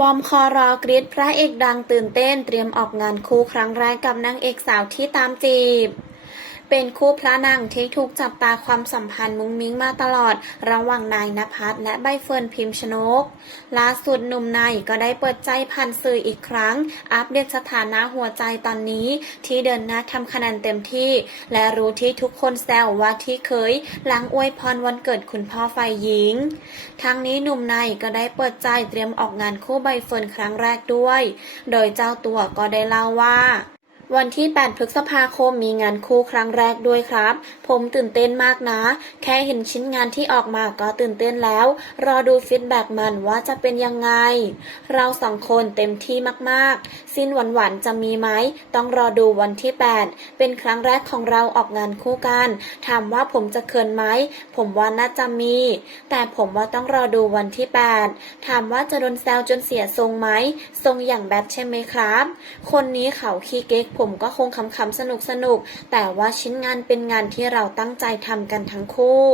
วอมคอรอกรีดพระเอกดังตื่นเต้นเตรียมออกงานคู่ครั้งแรกกับนางเอกสาวที่ตามจีบ เป็นคู่พระนางที่ถูกจับตาความสัมพันธ์มุ้งมิ้งมาตลอด ระหว่างนายนภัสและใบเฟิร์นพิมพ์ชนก ล่าสุดหนุ่มนายก็ได้เปิดใจผ่านสื่ออีกครั้ง อัปเดตสถานะหัวใจตอนนี้ ที่เดินหน้าทำคะแนนเต็มที่ และรู้ที่ทุกคนแซวว่าที่เคยหลังอวยพรวันเกิดคุณพ่อฝ่ายหญิง ทั้งนี้หนุ่มนายก็ได้เปิดใจเตรียมออกงานคู่ใบเฟิร์นครั้งแรกด้วย โดยเจ้าตัวก็ได้เล่าว่า วันที่ 8 พฤษภาคมมีงานคู่ครั้งแรกด้วยครับ ผมตื่นเต้นมากนะ แค่เห็นชิ้นงานที่ออกมาก็ตื่นเต้นแล้ว รอดูฟีดแบ็กมันว่าจะเป็นยังไง เราสองคนเต็มที่มากๆ สิ้นหวานๆจะมีไหม ต้องรอดูวันที่ 8 เป็นครั้งแรกของเราออกงานคู่กัน ถามว่าผมจะเขินไหม ผมว่าน่าจะมี แต่ผมว่าต้องรอดูวันที่ 8 ถามว่าจะโดนแซวจนเสียทรงไหม ทรงอย่างแบทใช่ไหมครับ คนนี้เขาขี้เก๊กผมก็คงคำๆสนุกๆ แต่ว่าชิ้นงานเป็นงานที่เราตั้งใจทำกันทั้งคู่